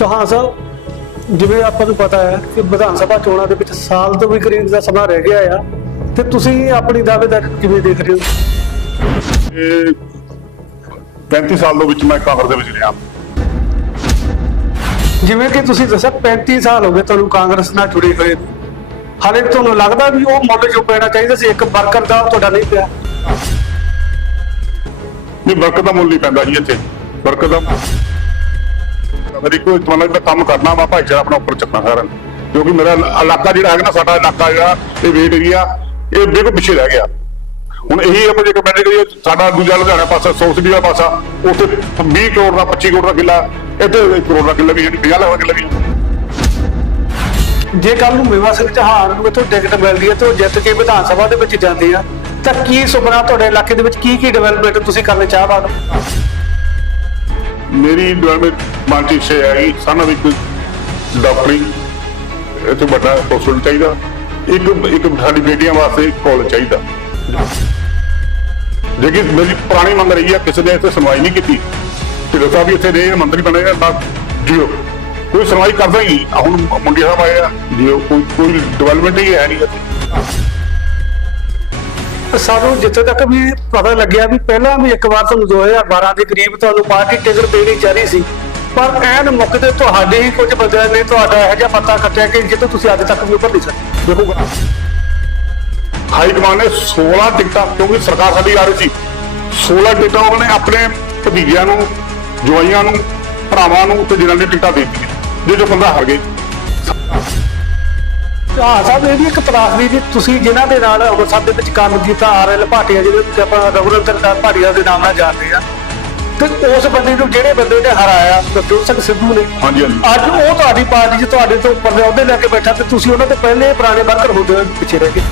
ਚੌਹਾਨ ਸਾਹਿਬ ਜਿਵੇਂ ਆਪਾਂ ਨੂੰ ਪਤਾ ਹੈ ਕਿ ਵਿਧਾਨ ਸਭਾ ਚੋਣਾਂ ਦੇ ਵਿੱਚ ਸਾਲ ਤੋਂ ਵੀ ਕਰੀਬ ਦਾ ਸਮਾਂ ਰਹਿ ਗਿਆ ਆ ਤੇ ਤੁਸੀਂ ਆਪਣੀ ਦਾਅਵੇਦਾਰੀ ਕਿਵੇਂ ਦੇਖ ਰਹੇ ਹੋ? ਇਹ 35 ਸਾਲ ਦੇ ਵਿੱਚ ਮੈਂ ਕਾਂਗਰਸ ਦੇ ਵਿੱਚ ਰਿਹਾ। ਜਿਵੇਂ ਕਿ ਤੁਸੀਂ ਦੱਸਿਆ 35 ਸਾਲ ਹੋ ਗਏ ਤੁਹਾਨੂੰ ਕਾਂਗਰਸ ਨਾਲ ਜੁੜੇ ਹੋਏ। ਹਾਲੇ ਤੁਹਾਨੂੰ ਲੱਗਦਾ ਵੀ ਉਹ ਮੁੱਲ ਜੋ ਪੈਣਾ ਚਾਹੀਦਾ ਸੀ ਇੱਕ ਵਰਕਰ ਦਾ ਤੁਹਾਡਾ ਨਹੀਂ ਪਿਆ। ਨਹੀਂ ਬਰਕਤ ਦਾ ਮੁੱਲ ਨਹੀਂ ਪੈਂਦਾ ਜੀ ਇੱਥੇ। ਬਰਕਤ ਦਾ ਮੇਰੀ ਕੋਈ ਮਤਲਬ ਮੈਂ ਕੰਮ ਕਰਨਾ ਵਾ, ਭਾਈਚਾਰਾ ਆਪਣਾ ਉੱਪਰ ਚੱਕਣਾ ਸਾਰਾ ਕਿਉਂਕਿ ਮੇਰਾ ਇਲਾਕਾ ਜਿਹੜਾ ਹੈਗਾ ਨਾ, ਸਾਡਾ ਇਲਾਕਾ ਜਿਹੜਾ, ਇਹ ਵੇਟ ਏਰੀਆ ਇਹ ਬਿਲਕੁਲ ਪਿੱਛੇ ਰਹਿ ਗਿਆ। ਹੁਣ ਇਹੀ ਆਪਾਂ ਜੇ ਕਮੈਂਟ ਕਰੀਏ ਸਾਡਾ ਦੂਜਾ ਲੁਧਿਆਣਾ ਪਾਸਾ ਸੌਸਡੀ ਦਾ ਪਾਸਾ, ਉੱਥੇ 20 ਕਰੋੜ ਦਾ 25 ਕਰੋੜ ਦਾ ਕਿੱਲਾ, ਇੱਥੇ 1 ਕਰੋੜ ਦਾ ਕਿੱਲਾ ਵੀ ਹੈ 50 ਲੱਖ ਦਾ ਕਿੱਲਾ ਵੀ ਜੇ ਕੱਲ ਨੂੰ ਮੇਵਾ ਸਿੰਘ ਚੌਹਾਨ ਨੂੰ ਇੱਥੋਂ ਟਿਕਟ ਮਿਲਦੀ ਹੈ ਤੇ ਉਹ ਜਿੱਤ ਕੇ ਵਿਧਾਨ ਸਭਾ ਦੇ ਵਿੱਚ ਜਾਂਦੇ ਆ, ਤਾਂ ਕੀ ਸੁਪਨਾ ਤੁਹਾਡੇ ਇਲਾਕੇ ਦੇ ਵਿੱਚ ਕੀ ਕੀ ਡਿਵੈਲਪਮੈਂਟ ਤੁਸੀਂ ਕਰਨਾ ਚਾਹਵਾਂ ਮੇਰੀ ਡਿਵੈਲਪਮੈਂਟ ਮਨ ਚ ਇੱਛਾ ਹੈਗੀ ਸਾਨੂੰ ਇੱਕ ਡਾਕਟਰੀ ਇੱਥੇ ਵੱਡਾ ਹਸਪਤਾਲ ਚਾਹੀਦਾ। ਇੱਕ ਇੱਕ ਸਾਡੀ ਬੇਟੀਆਂ ਵਾਸਤੇ ਕਾਲਜ ਚਾਹੀਦਾ। ਲੇਕਿਨ ਮੇਰੀ ਪੁਰਾਣੀ ਮੰਗ ਰਹੀ ਹੈ ਕਿਸੇ ਨੇ ਇੱਥੇ ਸੁਣਵਾਈ ਨਹੀਂ ਕੀਤੀ। ਢਿੱਲੋਂ ਸਾਹਿਬ ਵੀ ਇੱਥੇ ਰਹੇ, ਮੰਤਰੀ ਬਣੇ ਨਾ ਜੀਓ। ਕੋਈ ਸੁਣਵਾਈ ਕਰਦਾ ਹੀ ਨਹੀਂ। ਹੁਣ ਮੁੰਡੇ ਸਾਹਿਬ ਆਏ ਆ, ਜੀਓ, ਕੋਈ ਕੋਈ ਡਿਵੈਲਪਮੈਂਟ ਹੀ ਹੈ ਨਹੀਂ ਇੱਥੇ। ਸਾਨੂੰ ਜਿੱਥੇ ਤੱਕ ਵੀ ਪਤਾ ਲੱਗਿਆ ਵੀ ਪਹਿਲਾਂ ਵੀ ਇੱਕ ਵਾਰ ਤੁਹਾਨੂੰ 2012 ਦੇ ਕਰੀਬ ਤੁਹਾਨੂੰ ਪਾਰਟੀ ਟਿਕਟ ਦੇਣੀ ਚਾਹੀ ਸੀ। ਪਰ ਐਨ ਮੌਕੇ ਤੇ ਤੁਹਾਡੇ ਹੀ ਕੁਝ ਬੰਦਿਆਂ ਨੇ ਤੁਹਾਡਾ ਇਹੋ ਜਿਹਾ ਪਤਾ ਕੱਟਿਆ ਕਿ ਜਿੱਥੇ ਤੁਸੀਂ ਅੱਜ ਤੱਕ ਵੀ ਉੱਪਰ ਨਹੀਂ ਸਕੇ। ਦੇਖੋ ਹਾਈ ਕਮਾਂਡ ਨੇ 16 ਟਿਕਟਾਂ, ਕਿਉਂਕਿ ਸਰਕਾਰ ਸਾਡੀ ਆ ਰਹੀ ਸੀ 16 ਟਿਕਟਾਂ ਉਹਨਾਂ ਨੇ ਆਪਣੇ ਭਤੀਜਿਆਂ ਨੂੰ, ਜਵਾਈਆਂ ਨੂੰ, ਭਰਾਵਾਂ ਨੂੰ ਤੇ ਜਿਹਨਾਂ ਨੇ ਟਿਕਟਾਂ ਦੇ ਦਿੱਤੀਆਂ। ਜੇ ਜੋ ਬੰਦਾ ਹਾਰ ਗਏ ਹਾਂ ਸਾਹਿਬ ਇਹ ਵੀ ਇੱਕ ਤਰਾਸਦੀ ਜੀ ਤੁਸੀਂ ਜਿਨ੍ਹਾਂ ਦੇ ਨਾਲ ਅੰਮ੍ਰਿਤਸਰ ਦੇ ਵਿੱਚ ਕੰਮ ਕੀਤਾ ਆਰਐਲ ਭਾਟੀਆ ਜਿਹਦੇ ਵਿੱਚ ਆਪਾਂ ਰਘੁਵੰਦਰ ਦਾਸ ਭਾਟੀਆ ਦੇ ਨਾਮ ਨਾਲ ਜਾਣਦੇ ਆ ਤੇ ਉਸ ਬੰਦੇ ਨੂੰ ਜਿਹੜੇ ਬੰਦੇ ਨੇ ਹਰਾਇਆ ਗੁਰਜੋਤ ਸਿੰਘ ਸਿੱਧੂ ਨੇ। ਹਾਂਜੀ ਹਾਂਜੀ। ਅੱਜ ਉਹ ਤੁਹਾਡੀ ਪਾਰਟੀ 'ਚ ਤੁਹਾਡੇ ਤੋਂ ਉੱਪਰ ਦੇ ਅਹੁਦੇ ਲੈ ਕੇ ਬੈਠਾ ਤੇ ਤੁਸੀਂ ਉਹਨਾਂ ਦੇ ਪਹਿਲੇ ਪੁਰਾਣੇ ਵਰਕਰ ਹੁੰਦੇ ਹੋਏ ਪਿੱਛੇ ਰਹਿ ਗਏ।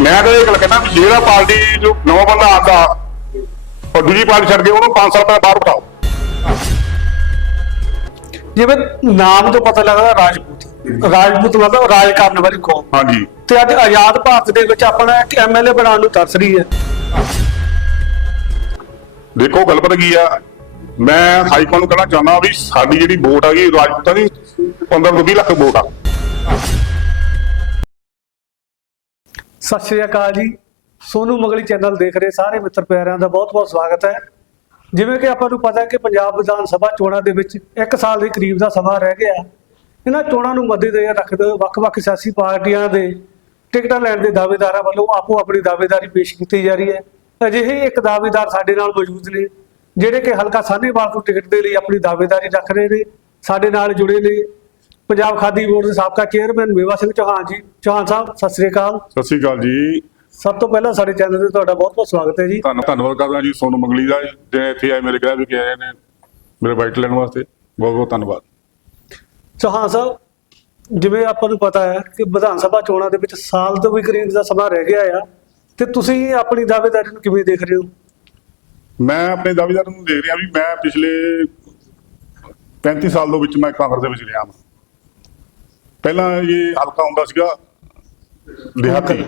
ਮੈਂ ਤਾਂ ਇਹ ਗੱਲ ਕਹਿੰਦਾ ਜਿਹੜਾ ਪਾਰਟੀ ਜੋ ਨਵਾਂ ਬੰਦਾ ਆਉਂਦਾ ਔਰ ਦੂਜੀ ਪਾਰਟੀ ਛੱਡ ਕੇ ਉਹਨੂੰ 5 ਸਾਲ ਪਹਿਲਾਂ ਬਾਹਰ ਬਿਠਾਓ। ਜਿਵੇਂ ਨਾਮ ਤੋਂ ਪਤਾ ਲੱਗਦਾ ਰਾਜਪੂਤ। ਰਾਜਪੂਤ ਮਤਲਬ ਰਾਜ ਕਰਨ ਵਾਲੀ ਕੌਮ। ਹਾਂਜੀ। ਤੇ ਅੱਜ ਆਜ਼ਾਦ ਭਾਰਤ ਦੇ ਵਿੱਚ ਆਪਣਾ ਇੱਕ ਐਮਐਲਏ ਬਣਾਉਣ ਨੂੰ ਤਰਸ ਰਹੀ ਹੈ। ਦੇਖੋ ਗੱਲ ਪਤਾ ਕੀ ਆ? ਮੈਂ ਹਾਈ ਕਮਾਂਡ ਨੂੰ ਕਹਿਣਾ ਚਾਹੁੰਦਾ ਵੀ ਸਾਡੀ ਜਿਹੜੀ ਵੋਟ ਆ ਗਈ ਰਾਜਪੂਤਾਂ ਦੀ 15 ਤੋਂ 20 ਲੱਖ ਵੋਟ ਆ। ਸਤਿ ਸ਼੍ਰੀ ਅਕਾਲ ਜੀ। ਸੋਨੂ ਮਗਲੀ ਚੈਨਲ ਦੇਖ ਰਹੇ ਸਾਰੇ ਮਿੱਤਰ ਪਿਆਰਿਆਂ ਦਾ ਬਹੁਤ-ਬਹੁਤ ਸਵਾਗਤ ਹੈ। ਜਿਵੇਂ ਕਿ ਆਪਾਂ ਨੂੰ ਪਤਾ ਹੈ ਕਿ ਪੰਜਾਬ ਵਿਧਾਨ ਸਭਾ ਚੋਣਾਂ ਦੇ ਵਿੱਚ 1 ਸਾਲ ਦੇ ਕਰੀਬ ਦਾ ਸਮਾਂ ਰਹਿ ਗਿਆ। ਇਹਨਾਂ ਚੋਣਾਂ ਨੂੰ ਮੱਦੇਨਜ਼ਰ ਰੱਖਦੇ ਹੋਏ ਵੱਖ-ਵੱਖ ਸਿਆਸੀ ਪਾਰਟੀਆਂ ਦੇ ਟਿਕਟਾਂ ਲੈਣ ਦੇ ਦਾਅਵੇਦਾਰਾਂ ਵੱਲੋਂ ਆਪੋ ਆਪਣੀ ਦਾਅਵੇਦਾਰੀ ਪੇਸ਼ ਕੀਤੀ ਜਾ ਰਹੀ ਹੈ। ਅਜਿਹੇ ਇੱਕ ਦਾਅਵੇਦਾਰ ਸਾਡੇ ਨਾਲ ਮੌਜੂਦ ਨੇ ਜਿਹੜੇ ਕਿ ਹਲਕਾ ਸਾਹਨੇਵਾਲ ਤੋਂ ਟਿਕਟ ਦੇ ਲਈ ਆਪਣੀ ਦਾਅਵੇਦਾਰੀ ਰੱਖ ਰਹੇ ਨੇ ਸਾਡੇ ਨਾਲ ਜੁੜੇ ਨੇ ਪੰਜਾਬ ਖਾਦੀ ਬੋਰਡ ਦੇ ਸਾਬਕਾ ਚੇਅਰਮੈਨ ਮੇਵਾ ਸਿੰਘ ਚੌਹਾਨ ਜੀ। ਚੌਹਾਨ ਸਾਹਿਬ ਸਤਿ ਸ਼੍ਰੀ ਅਕਾਲ। ਸਤਿ ਸ੍ਰੀ ਅਕਾਲ ਜੀ। ਸਭ ਤੋਂ ਪਹਿਲਾਂ ਸਾਡੇ ਚੈਨਲ ਤੇ ਤੁਹਾਡਾ ਬਹੁਤ-ਬਹੁਤ ਸਵਾਗਤ ਹੈ ਜੀ। ਧੰਨ ਧੰਨਵਾਦ ਕਰਦਾ ਜੀ ਸੋਨੂ ਮੰਗਲੀ ਦਾ ਜਿਹੜੇ ਇੱਥੇ ਆਏ ਮੇਰੇ ਗ੍ਰਹਿ ਵੀ ਆਏ ਨੇ ਮੇਰੇ ਬਾਈਟ ਲੈਣ ਵਾਸਤੇ ਬਹੁਤ ਬਹੁਤ ਧੰਨਵਾਦ। ਚੌਹਾਨ ਸਾਹਿਬ ਜਿਵੇਂ ਆਪਾਂ ਨੂੰ ਪਤਾ ਹੈ ਕਿ ਵਿਧਾਨ ਸਭਾ ਚੋਣਾਂ ਦੇ ਵਿੱਚ ਸਾਲ ਤੋਂ ਵੀ ਕਰੀਬ ਦਾ ਸਮਾਂ ਰਹਿ ਗਿਆ ਆ ਤੇ ਤੁਸੀਂ ਆਪਣੀ ਦਾਅਵੇਦਾਰੀ ਨੂੰ ਕਿਵੇਂ ਦੇਖ ਰਹੇ ਹੋ? ਮੈਂ ਆਪਣੇ ਦਾਅਵੇਦਾਰ ਨੂੰ ਦੇਖ ਰਿਹਾ ਵੀ ਮੈਂ ਪਿਛਲੇ 35 ਸਾਲ ਦੇ ਵਿੱਚ ਮੈਂ ਕਾਂਗਰਸ ਦੇ ਵਿੱਚ ਰਿਹਾ ਹਾਂ ਪਹਿਲਾਂ ਇਹ ਹਲਕਾ ਹੁੰਦਾ ਸੀਗਾ ਦਿਹਾਤੀ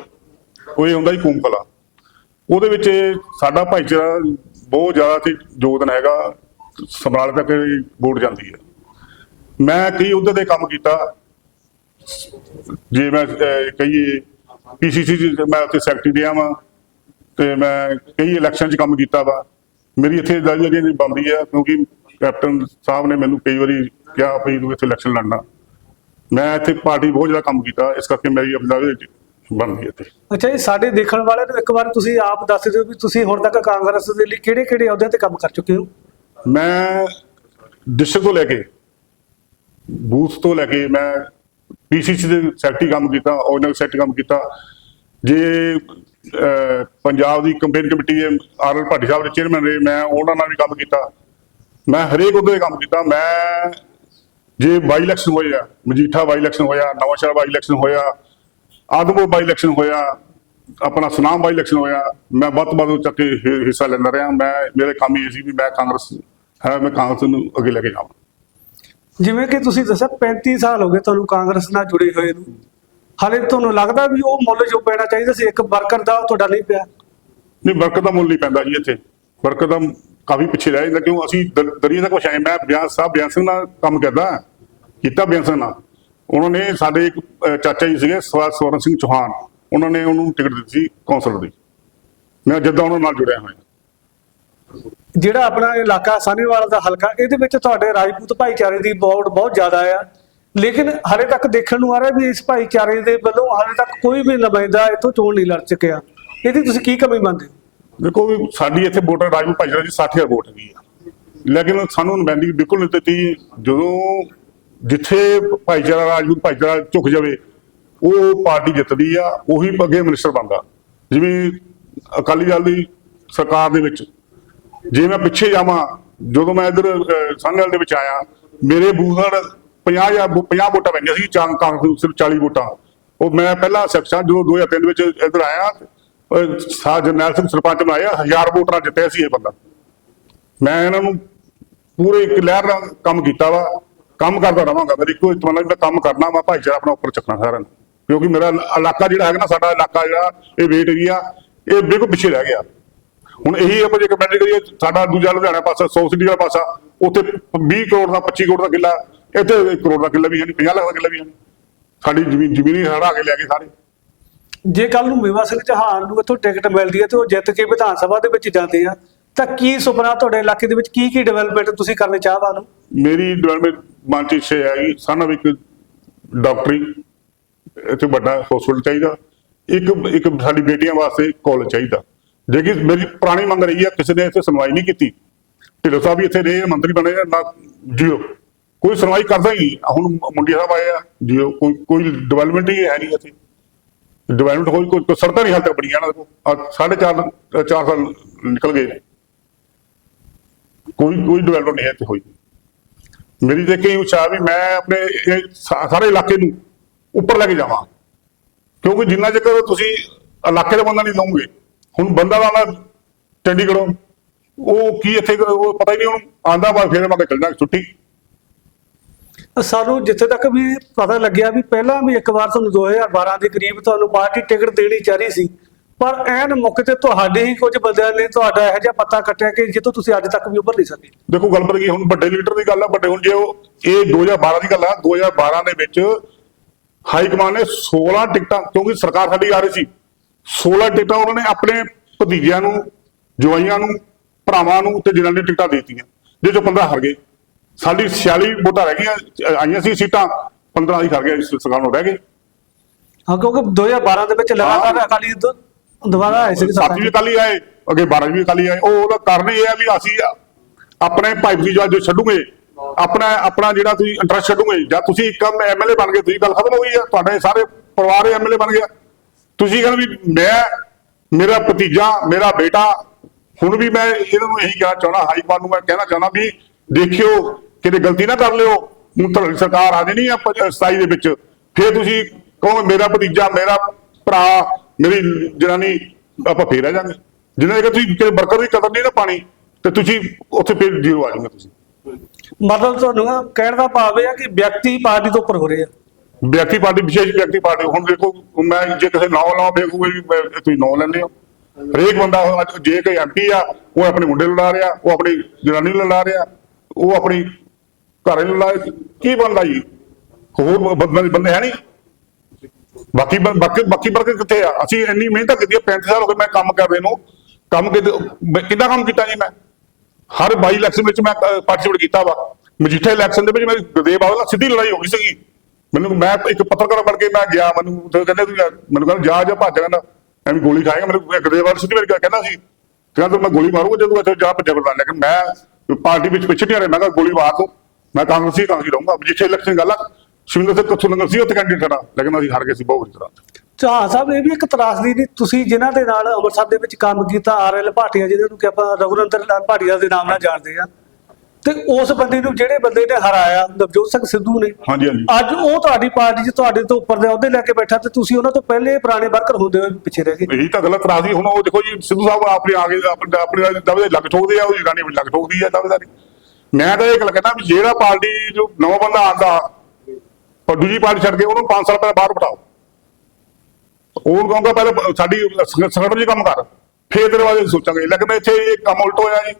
ਉਹ ਇਹ ਹੁੰਦਾ ਸੀ ਕੂਮਕਲਾ। ਉਹਦੇ ਵਿੱਚ ਸਾਡਾ ਭਾਈਚਾਰਾ ਬਹੁਤ ਜ਼ਿਆਦਾ ਤੇ ਯੋਗਦਾਨ ਹੈਗਾ ਸੰਭਾਲ ਤੱਕ ਵੋਟ ਜਾਂਦੀ ਹੈ। ਮੈਂ ਕਈ ਉਹਦੇ ਤੇ ਕੰਮ ਕੀਤਾ? ਜੇ ਮੈਂ ਕਹੀਏ ਪੀਸੀਸੀ ਮੈਂ ਉੱਥੇ ਸੈਕਟਰੀ ਰਿਹਾ ਵਾਂ ਤੇ ਮੈਂ ਕਈ ਇਲੈਕਸ਼ਨ 'ਚ ਕੰਮ ਕੀਤਾ ਵਾ। ਮੇਰੀ ਇੱਥੇ ਦਾਅਵੇਦਾਰੀ ਨਹੀਂ ਬਣਦੀ ਆ ਕਿਉਂਕਿ ਕੈਪਟਨ ਸਾਹਿਬ ਨੇ ਮੈਨੂੰ ਕਈ ਵਾਰੀ ਕਿਹਾ ਵੀ ਤੂੰ ਇੱਥੇ ਇਲੈਕਸ਼ਨ ਲੜਨਾ। ਮੈਂ ਇੱਥੇ ਪਾਰਟੀ ਬਹੁਤ ਜ਼ਿਆਦਾ ਕੰਮ ਕੀਤਾ ਇਸ ਕਰਕੇ ਮੇਰੀ ਦਾਅਵੇਦਾਰੀ ਬਣਦੀ ਹੈ ਇੱਥੇ। ਅੱਛਾ ਜੀ ਸਾਡੇ ਦੇਖਣ ਵਾਲਿਆਂ ਨੂੰ ਇੱਕ ਵਾਰ ਤੁਸੀਂ ਆਪ ਦੱਸ ਦਿਓ ਵੀ ਤੁਸੀਂ ਹੁਣ ਤੱਕ ਕਾਂਗਰਸ ਦੇ ਲਈ ਕਿਹੜੇ-ਕਿਹੜੇ ਅਹੁਦਿਆਂ ਤੇ ਕੰਮ ਕਰ ਚੁੱਕੇ ਹੋ? ਮੈਂ ਡਿਸਟ੍ਰਿਕਟ ਤੋਂ ਲੈ ਕੇ ਬੂਥ ਤੋਂ ਲੈ ਕੇ ਮੈਂ ਪੀਸੀਸੀ ਦੇ ਸੈਕਟਰੀ ਕੰਮ ਕੀਤਾ ਆਰਗੇਨਾਈਜ਼ ਸੈਕਟਰੀ ਕੰਮ ਕੀਤਾ। ਜੇ ਪੰਜਾਬ ਦੀ ਕੰਪੇਨ ਕਮੇਟੀ ਦੇ ਆਰਐਲ ਭਾਟੀ ਸਾਹਿਬ ਦੇ ਚੇਅਰਮੈਨ ਰਹੇ, ਮੈਂ ਉਹਨਾਂ ਨਾਲ ਵੀ ਕੰਮ ਕੀਤਾ। ਮੈਂ ਹਰੇਕ ਉਹਦੇ ਕੰਮ ਕੀਤਾ। ਮੈਂ, ਜੇ ਬਾਈ ਇਲੈਕਸ਼ਨ ਹੋਇਆ, ਮਜੀਠਾ ਬਾਈ ਇਲੈਕਸ਼ਨ ਹੋਇਆ, ਨਵਾਂਸ਼ਹਿਰ ਬਾਈ ਇਲੈਕਸ਼ਨ ਹੋਇਆ, ਆਦਮਪੁਰ ਬਾਈ ਇਲੈਕਸ਼ਨ ਹੋਇਆ, ਆਪਣਾ ਸੁਨਾਮ ਬਾਈ ਇਲੈਕਸ਼ਨ ਹੋਇਆ, ਮੈਂ ਵੱਧ ਤੋਂ ਵੱਧ ਚੱਕ ਕੇ ਹਿੱਸਾ ਲੈਂਦਾ ਰਿਹਾ। ਮੈਂ, ਮੇਰੇ ਕੰਮ ਇਹ ਸੀ ਵੀ ਮੈਂ ਕਾਂਗਰਸ, ਹੈ, ਮੈਂ ਕਾਂਗਰਸ ਨੂੰ ਅੱਗੇ ਲੈ ਕੇ ਜਾਵਾਂ। ਜਿਵੇਂ ਕਿ ਤੁਸੀਂ ਦੱਸਿਆ 35 ਸਾਲ ਹੋ ਗਏ ਤੁਹਾਨੂੰ ਕਾਂਗਰਸ ਨਾਲ ਜੁੜੇ ਹੋਏ ਨੂੰ। ਹਾਲੇ ਤੁਹਾਨੂੰ ਲੱਗਦਾ ਵੀ ਉਹ ਮੁੱਲ ਜੋ ਪੈਣਾ ਚਾਹੀਦਾ ਸੀ, ਇੱਕ ਵਰਕਰ ਦਾ ਤੁਹਾਡਾ ਨਹੀਂ ਪਿਆ? ਨਹੀਂ ਬਰਕਤ ਦਾ ਮੁੱਲ ਨਹੀਂ ਪੈਂਦਾ ਜੀ ਇੱਥੇ। ਬਰਕਤ ਦਾ ਕਾਫੀ ਪਿੱਛੇ ਰਹਿ ਜਾਂਦਾ, ਕਿਉਂ ਅਸੀਂ ਦਰ- ਤੱਕ ਪਹੁੰਚਾਏ ਮੈਂ ਬਿਆਨ ਸਾਹਿਬ ਬਿਆਨ ਸਿੰਘ ਨਾਲ ਕੰਮ ਕਰਦਾ, ਕੀਤਾ ਬਿਆਨ ਸਿੰਘ ਨਾਲ। ਉਹਨਾਂ ਨੇ ਸਾਡੇ ਇੱਕ ਚਾਚਾ ਜੀ ਸੀਗੇ ਸਵਰਨ ਸਿੰਘ ਚੌਹਾਨ। ਉਹਨਾਂ ਨੇ ਉਹਨੂੰ ਟਿਕਟ ਦਿੱਤੀ ਸੀ ਕੌਂਸਲਰ ਦੀ। ਮੈਂ ਜਿੱਦਾਂ ਉਹਨਾਂ ਨਾਲ ਜੁੜਿਆ ਹੋਇਆ। ਜਿਹੜਾ ਆਪਣਾ ਇਲਾਕਾ ਸਾਹਨੇਵਾਲ ਦਾ ਹਲਕਾ, ਇਹਦੇ ਵਿੱਚ ਤੁਹਾਡੇ ਰਾਜਪੂਤ ਭਾਈਚਾਰੇ ਦੀ ਵੋਟ ਬਹੁਤ ਜ਼ਿਆਦਾ ਆ। ਲੇਕਿਨ ਹਾਲੇ ਤੱਕ ਦੇਖਣ ਨੂੰ ਆ ਰਿਹਾ ਵੀ ਇਸ ਭਾਈਚਾਰੇ ਦੇ ਵੱਲੋਂ ਹਾਲੇ ਤੱਕ ਕੋਈ ਵੀ ਨੁਮਾਇੰਦਾ ਇੱਥੋਂ ਚੋਣ ਨਹੀਂ ਲੜ ਚੁੱਕਿਆ। ਇਹਦੀ ਤੁਸੀਂ ਕੀ ਕਮੀ ਮੰਨਦੇ ਦੇਖੋ ਵੀ ਸਾਡੀ ਇੱਥੇ ਵੋਟਰ ਰਾਜੂ ਭਾਈਚਾਰਾ ਦੀ 60000 ਵੋਟ ਹੈਗੀ ਆ। ਲੇਕਿਨ ਸਾਨੂੰ ਨੁਮਾਇੰਦਗੀ ਬਿਲਕੁਲ ਨਹੀਂ ਦਿੱਤੀ। ਜਦੋਂ ਜਿੱਥੇ ਭਾਈਚਾਰਾ, ਰਾਜਪੂਤ ਭਾਈਚਾਰਾ ਝੁਕ ਜਾਵੇ, ਉਹ ਪਾਰਟੀ ਜਿੱਤਦੀ ਆ, ਉਹੀ ਅੱਗੇ ਮਿਨਿਸਟਰ ਬਣਦਾ। ਜਿਵੇਂ ਅਕਾਲੀ ਦਲ ਦੀ ਸਰਕਾਰ ਦੇ ਵਿੱਚ ਜੇ ਮੈਂ ਪਿੱਛੇ ਜਾਵਾਂ, ਜਦੋਂ ਮੈਂ ਇੱਧਰ ਸੰਗਲ ਦੇ ਵਿੱਚ ਆਇਆ, ਮੇਰੇ ਬੂਥ ਨਾਲ 50 ਜਾਂ 50 ਵੋਟਾਂ ਪੈਂਦੀਆਂ ਸੀ ਚਾਂ ਕਾਂਗਰਸ ਨੂੰ ਸਿਰਫ 40 ਵੋਟਾਂ। ਉਹ ਮੈਂ ਪਹਿਲਾ ਸੈਕਸ਼ਨ ਜਦੋਂ 2003 ਵਿੱਚ ਇੱਧਰ ਆਇਆ, ਅਹ ਜਰਨੈਲ ਸਿੰਘ ਸਰਪੰਚ ਬਣਾਇਆ, ਹਜ਼ਾਰ ਵੋਟਰਾਂ ਜਿੱਤਿਆ ਸੀ ਇਹ ਬੰਦਾ। ਮੈਂ ਇਹਨਾਂ ਨੂੰ ਪੂਰੇ ਇੱਕ ਲਹਿਰ ਨਾਲ ਕੰਮ ਕੀਤਾ ਵਾ, ਕੰਮ ਕਰਦਾ ਰਵਾਂਗਾ ਮੇਰੀ ਕੋਈ ਤਮੰਨਾ ਨਹੀਂ ਮੈਂ ਕੰਮ ਕਰਨਾ ਵਾ, ਭਾਈਚਾਰਾ ਆਪਣਾ ਉੱਪਰ ਚੱਕਣਾ ਸਾਰਿਆਂ ਨੂੰ। ਕਿਉਂਕਿ ਮੇਰਾ ਇਲਾਕਾ ਜਿਹੜਾ ਹੈਗਾ ਨਾ, ਸਾਡਾ ਇਲਾਕਾ ਜਿਹੜਾ, ਇਹ ਵੇਟ ਏਰੀਆ ਇਹ ਬਿਲਕੁਲ ਪਿੱਛੇ ਰਹਿ ਗਿਆ। ਹੁਣ ਇਹੀ ਆਪਾਂ ਜੇ ਕਮੈਂਟ ਕਰੀਏ ਸਾਡਾ ਦੂਜਾ ਲੁਧਿਆਣਾ ਪਾਸਾ 100 ਸਿਟੀ ਵਾਲਾ ਪਾਸਾ ਉੱਥੇ 20 ਕਰੋੜ ਦਾ 25 ਕਰੋੜ ਦਾ ਕਿੱਲਾ ਇੱਥੇ 1 ਕਰੋੜ ਦਾ ਕਿੱਲਾ ਵੀ ਹੈ ਨਹੀਂ 50 ਲੱਖ ਦਾ ਕਿੱਲਾ ਵੀ ਹੈ ਸਾਡੀ ਜ਼ਮੀਨ ਜ਼ਮੀਨੀ ਹੜਾ ਕੇ ਲੈ ਗਏ ਸਾਰੇ। ਜੇ ਕੱਲ ਨੂੰ ਮੇਵਾ ਸਿੰਘ ਚੌਹਾਨ ਨੂੰ ਇੱਥੋਂ ਟਿਕਟ ਮਿਲਦੀ ਹੈ ਤੇ ਉਹ ਜਿੱਤ ਕੇ ਵਿਧਾਨ ਸਭਾ ਦੇ ਵਿੱਚ ਜਾਂਦੇ ਆ ਤਾਂ ਕੀ ਸੁਪਨਾ ਤੁਹਾਡੇ ਇਲਾਕੇ ਦੇ ਵਿੱਚ ਕੀ ਕੀ ਡਿਵੈਲਪਮੈਂਟ ਤੁਸੀਂ ਕਰਨੇ ਚਾਹਵਾ ਨੂੰ ਮੇਰੀ ਡਿਵੈਲਪਮੈਂਟ ਮਨ ਚ ਇੱਛਾ ਹੈਗੀ ਸਾਨੂੰ ਇੱਕ ਡਾਕਟਰੀ ਇੱਥੇ ਵੱਡਾ ਹਸਪੀਟਲ ਚਾਹੀਦਾ। ਇੱਕ ਇੱਕ ਸਾਡੀ ਬੇਟੀਆਂ ਵਾਸਤੇ ਕਾਲਜ ਚਾਹੀਦਾ। ਜੇ ਕਿ ਮੇਰੀ ਪੁਰਾਣੀ ਮੰਗ ਰਹੀ ਹੈ ਕਿਸੇ ਨੇ ਇੱਥੇ ਸੁਣਵਾਈ ਨਹੀਂ ਕੀਤੀ। ਢਿੱਲੋਂ ਸਾਹਿਬ ਵੀ ਇੱਥੇ ਰਹੇ ਮੰਤਰੀ ਬਣੇ ਆ, ਨਾ ਜੀਓ। ਕੋਈ ਸੁਣਵਾਈ ਕਰਦਾ ਹੀ ਹੁਣ ਮੁੰਡੀ ਸਾਹਿਬ ਆਏ ਆ ਜੀਓ। ਕੋਈ ਕੋਈ ਡਿਵੈਲਪਮੈਂਟ ਹੀ ਹੈ ਨਹੀਂ ਇੱਥੇ। ਡਿਵੈਲਪਮੈਂਟ ਹੋਈ ਕੋਈ ਕੋਈ ਸੜਕਾਂ ਨਹੀਂ ਹਾਲ ਤੱਕ ਬਣੀਆਂ ਨਾ ਸਾਢੇ ਚਾਰ ਚਾਰ ਸਾਲ ਨਿਕਲ ਗਏ ਕੋਈ ਕੋਈ ਡਿਵੈਲਪਮੈਂਟ ਨਹੀਂ ਇੱਥੇ ਹੋਈ। ਮੇਰੀ ਦੇਖ ਕੇ ਇੱਛਾ ਵੀ ਮੈਂ ਆਪਣੇ ਇਹ ਸਾਰੇ ਇਲਾਕੇ ਨੂੰ ਉੱਪਰ ਲੈ ਕੇ ਜਾਵਾਂ। ਕਿਉਂਕਿ ਜਿੰਨਾ ਚਿਰ ਤੁਸੀਂ ਇਲਾਕੇ ਦਾ ਬੰਦਾ ਨਹੀਂ ਲਓਗੇ ਹੁਣ ਬੰਦਾ ਦਾ ਚੰਡੀਗੜ੍ਹੋਂ। ਉਹ ਕੀ ਇੱਥੇ ਉਹ ਪਤਾ ਹੀ ਨਹੀਂ ਉਹਨੂੰ। ਆਂਦਾ ਬਾਅਦ ਫੇਰ ਮੈਂ ਕਿਹਾ ਚੱਲ ਜਾ ਛੁੱਟੀ। ਸਾਨੂੰ ਜਿੱਥੇ ਤੱਕ ਵੀ ਪਤਾ ਲੱਗਿਆ ਵੀ ਪਹਿਲਾਂ ਵੀ ਇੱਕ ਵਾਰ ਤੁਹਾਨੂੰ 2012 ਦੇ ਕਰੀਬ ਤੁਹਾਨੂੰ ਪਾਰਟੀ ਟਿਕਟ ਦੇਣੀ ਚਾਹ ਸੀ। ਪਰ ਐਨ ਮੌਕੇ ਤੇ ਤੁਹਾਡੇ ਹੀ ਕੁਝ ਬੰਦਿਆਂ ਨੇ ਤੁਹਾਡਾ ਇਹੋ ਜਿਹਾ ਪਤਾ ਕੱਟਿਆ ਕਿ ਜਿੱਥੋਂ ਤੁਸੀਂ ਅੱਜ ਤੱਕ ਵੀ ਉੱਭਰ ਨਹੀਂ ਸਕੇ। ਦੇਖੋ ਗੱਲ ਪਤਾ ਕੀ ਹੁਣ ਵੱਡੇ ਲੀਡਰ ਦੀ ਗੱਲ ਆ ਵੱਡੇ ਹੁਣ ਜੇ ਉਹ ਇਹ 2012 ਦੀ ਗੱਲ ਆ 2012 ਦੇ ਵਿੱਚ ਹਾਈ ਕਮਾਂਡ ਨੇ 16 ਟਿਕਟਾਂ ਕਿਉਂਕਿ ਸਰਕਾਰ ਸਾਡੀ ਆ ਰਹੀ ਸੀ। 16 ਟਿਕਟਾਂ ਉਹਨਾਂ ਨੇ ਆਪਣੇ ਭਤੀਜਿਆਂ ਨੂੰ ਜਵਾਈਆਂ ਨੂੰ ਭਰਾਵਾਂ ਨੂੰ ਤੇ ਜਿਨ੍ਹਾਂ ਨੇ ਟਿਕਟਾਂ ਦਿੱਤੀਆਂ। ਜੇ ਚੋਂ 15 ਹਾਰ ਗਏ। ਸਾਡੀ 46 ਵੋਟਾਂ ਰਹਿ ਗਈਆਂ ਆਈਆਂ ਸੀ ਸੀਟਾਂ 15 ਦੀ ਹਾਰ ਗਏ ਇਸ ਸਰਕਾਰ ਨੂੰ ਰਹਿ ਗਏ। ਹਾਂ ਕਿਉਂਕਿ 2012 ਦੇ ਵਿੱਚ ਲਗਾਤਾਰ ਅਕਾਲੀ ਦੁਬਾਰਾ ਆਏ ਸੀ ਸੱਤ ਵੀ ਅਕਾਲੀ ਆਏ ਅੱਗੇ 12 ਵੀ ਅਕਾਲੀ ਆਏ। ਉਹ ਉਹਦਾ ਕਾਰਨ ਇਹ ਹੈ ਵੀ ਅਸੀਂ ਆਪਣੇ ਭਾਈ ਜੀ ਜੋ ਛੱਡੂਗੇ। ਆਪਣਾ ਆਪਣਾ ਜਿਹੜਾ ਤੁਸੀਂ ਇੰਟਰਸਟ ਛੱਡੂਗੇ। ਜਾਂ ਤੁਸੀਂ ਇੱਕ ਐਮਐਲਏ ਬਣ ਗਏ ਤੁਸੀਂ ਗੱਲ ਖਤਮ ਹੋ ਗਈ ਆ। ਤੁਹਾਡੇ ਸਾਰੇ ਪਰਿਵਾਰ ਐਮਐਲਏ ਬਣ ਗਿਆ। ਤੁਸੀਂ ਕਹਿੰਦੇ ਵੀ ਮੈਂ, ਮੇਰਾ ਭਤੀਜਾ, ਮੇਰਾ ਬੇਟਾ, ਹੁਣ ਵੀ ਮੈਂ ਇਹਨਾਂ ਨੂੰ ਇਹੀ ਕਹਿਣਾ ਚਾਹੁੰਦਾ, ਹਾਈ ਨੂੰ ਮੈਂ ਕਹਿਣਾ ਚਾਹੁੰਦਾ ਵੀ ਦੇਖਿਓ, ਕਿਤੇ ਗਲਤੀ ਨਾ ਕਰ ਲਿਓ, ਹੁਣ ਸਰਕਾਰ ਆ ਜਾਣੀ ਆ 27 ਦੇ ਵਿੱਚ। ਫਿਰ ਤੁਸੀਂ ਕਹੋਗੇ, ਮੇਰਾ ਭਤੀਜਾ, ਮੇਰਾ ਭਰਾ, ਮੇਰੀ ਜਨਾਨੀ, ਆਪਾਂ ਫੇਰ ਆ ਜਾਾਂਗੇ। ਜਿੰਨਾ ਦੇ ਤੁਸੀਂ ਕਿ ਬਰਕਤ ਦੀ ਕਦਰ ਨਹੀਂ ਨਾ ਪਾਣੀ, ਤੇ ਤੁਸੀਂ ਉੱਥੇ ਫਿਰ ਜ਼ੀਰੋ ਆ ਜਾਓਗੇ ਤੁਸੀਂ। ਮਤਲਬ ਤੁਹਾਨੂੰ ਕਹਿਣ ਦਾ ਭਾਵ ਇਹ ਆ ਕਿ ਵਿਅਕਤੀ ਪਾਰਟੀ ਤੋਂ ਉੱਪਰ ਹੋ ਰਹੇ ਆ। ਵਿਅਕਤੀ ਪਾਰਟੀ, ਵਿਸ਼ੇਸ਼ ਵਿਅਕਤੀ ਪਾਰਟੀ। ਹੁਣ ਦੇਖੋ, ਮੈਂ ਜੇ ਕਿਸੇ ਨਾਂ ਲਾਵਾਂ ਵੇਖੂਗੇ ਵੀ ਮੈਂ- ਤੁਸੀਂ ਨਾਂ ਲੈਂਦੇ ਹੋ। ਹਰੇਕ ਬੰਦਾ ਹੁਣ ਅੱਜ ਜੇ ਕੋਈ ਐਮਪੀ ਆ, ਉਹ ਆਪਣੇ ਮੁੰਡੇ ਨੂੰ ਲਾ ਰਿਹਾ, ਉਹ ਆਪਣੀ ਜਨਾਨੀ ਨੂੰ ਲਾ ਰਿਹਾ, ਉਹ ਆਪਣੀ ਘਰ ਨੂੰ ਲਾ ਕੀ ਬਣਦਾ ਜੀ? ਹੋਰ ਬੰਦੇ ਬੰਦੇ ਹੈ ਨਹੀਂ। ਬਾਕੀ ਬੰ- ਬਾਕੀ ਬਾਕੀ ਵਰਗ ਕਿੱਥੇ ਆ? ਅਸੀਂ ਇੰਨੀ ਮਿਹਨਤ ਕੀਤੀ ਆ 35 ਸਾਲ ਹੋ ਗਏ ਮੈਂ ਕੰਮ ਕਰਦੇ ਨੂੰ। ਕੰਮ ਕਿਤੇ ਮੈਂ ਕਿੰਨਾ ਕੰਮ ਕੀਤਾ ਜੀ ਮੈਂ? ਹਰ ਬਾਈ ਇਲੈਕਸ਼ਨ ਵਿੱਚ ਮੈਂ ਪਾਰਟਿਸਿਪੇਟ ਕੀਤਾ ਵਾ। ਮਜੀਠਾ ਇਲੈਕਸ਼ਨ ਦੇ ਵਿੱਚ ਮੇਰੀ ਗੁਰਦੇਵ ਬਾਦਲ ਨਾਲ ਸਿੱਧੀ ਲੜਾਈ ਹੋ ਗਈ ਸੀਗੀ। ਮੈਨੂੰ ਮੈਂ ਇੱਕ ਪੱਤਰਕਾਰ ਬਣ ਕੇ ਮੈਂ ਗਿਆ, ਮੈਨੂੰ ਤੇ ਕਹਿੰਦੇ ਤੂੰ ਯਾਰ- ਮੈਨੂੰ ਕਹਿੰਦਾ ਜਾ ਜਾ ਭੱਜ ਕਹਿੰਦਾ। ਐਵੇਂ ਗੋਲੀ ਖਾਏਗਾ, ਮੈਨੂੰ ਗੁਰਦੇਵ ਬਾਦਲ ਸਿੱਧੀ ਮੇਰੀ ਗੱਲ ਕਹਿੰਦਾ ਸੀ। ਤੇ ਕਹਿੰਦਾ ਮੈਂ ਗੋਲੀ ਮਾਰੂਗਾ ਜਦੋਂ ਇੱਥੇ ਜਾ ਭੱਜਿਆ ਫਿਰਦਾ ਲੇਕਿਨ ਮੈਂ ਪਾਰਟੀ ਵਿੱਚ ਪਿੱਛੇ ਨਹੀਂ ਆ ਮੈਂ ਕਿਹਾ ਗੋਲੀ ਮਾਰ ਦੋ। ਮੈਂ ਕਾਂਗਰਸੀ ਕਾਂਗਰਸੀ ਰਹੂੰਗਾ। ਜਿੱਥੇ ਇਲੈਕਸ਼ਨ ਗੱਲ ਆ ਸ਼ਿਵਿੰਦਰ ਸਿੰਘ ਕੱਥੂ ਨਗਰ ਸੀ, ਉੱਥੇ ਕੈਂਡੀਡੇਟ ਖੜਾ ਲੇਕਿਨ ਅਸੀਂ ਹਾਰ ਗਏ ਸੀ, ਬਹੁਤ ਬੁਰੀ ਤਰ੍ਹਾਂ। ਚੌਹਾਨ ਸਾਹਿਬ, ਇਹ ਵੀ ਇੱਕ ਤਰਾਸਦੀ ਨਹੀਂ, ਤੁਸੀਂ ਜਿਨ੍ਹਾਂ ਦੇ ਨਾਲ ਅੰਮ੍ਰਿਤਸਰ ਦੇ ਵਿੱਚ ਕੰਮ ਕੀਤਾ ਆਰਐਲ ਭਾਟੀਆ ਜਿਹਨਾਂ ਨੂੰ ਕਿ ਆਪਾਂ ਰਘੁਨੰਦਰ ਲਾਲ ਭਾਟੀਆ ਦੇ ਨਾਮ ਨਾਲ ਜਾਣਦੇ ਆ। ਤੇ ਉਸ ਬੰਦੇ ਨੂੰ ਜਿਹੜੇ ਬੰਦੇ ਨੇ ਹਰਾਇਆ ਨਵਜੋਤ ਸਿੰਘ ਸਿੱਧੂ ਨੇ। ਹਾਂਜੀ ਹਾਂਜੀ। ਅੱਜ ਉਹ ਤੁਹਾਡੀ ਪਾਰਟੀ 'ਚ ਤੁਹਾਡੇ ਤੋਂ ਉੱਪਰ ਦੇ ਅਹੁਦੇ ਲੈ ਕੇ ਬੈਠਾ ਤੇ ਤੁਸੀਂ ਉਹਨਾਂ ਤੋਂ ਪਹਿਲੇ ਪੁਰਾਣੇ ਵਰਕਰ ਹੁੰਦੇ ਹੋਏ ਪਿੱਛੇ ਰਹਿ ਗਏ। ਇਹੀ ਤਾਂ ਗਲਤ ਰਾਜ਼ੀ ਹੁਣ ਉਹ ਦੇਖੋ ਜੀ ਸਿੱਧੂ ਸਾਹਿਬ ਆਪਣੇ ਆ ਗਏ ਆਪਣੇ ਆਪਣੇ ਦਵੇ ਲੱਗ ਠੋਕਦੇ ਆ ਉਹ ਜਨਾਨੀ ਵੀ ਲੱਗ ਠੋਕਦੀ ਆ ਦਵੇਦਾਰੀ ਮੈਂ ਤਾਂ ਇਹ ਗੱਲ ਕਹਿੰਦਾ ਵੀ ਜਿਹੜਾ ਪਾਰਟੀ ਜੋ ਨਵਾਂ ਬੰਦਾ ਆਂਦਾ ਔਰ ਦੂਜੀ ਪਾਰਟੀ ਛੱਡ ਕੇ ਉਹਨੂੰ 5 ਸਾਲ ਪਹਿਲਾਂ ਬਾਹਰ ਬਿਠਾਓ। ਉਹਨੂੰ ਕਹੂੰਗਾ ਪਹਿਲਾਂ ਸਾਡੀ ਸੰਗ- ਸੰਗਠਨ ਜੀ ਕੰਮ ਕਰ ਫੇਰ ਤੇਰੇ ਬਾਰੇ ਸੋਚਾਂਗੇ। ਲੇਕਿਨ ਇੱਥੇ ਇਹ ਕੰਮ ਉਲਟ ਹੋਇਆ ਜੀ।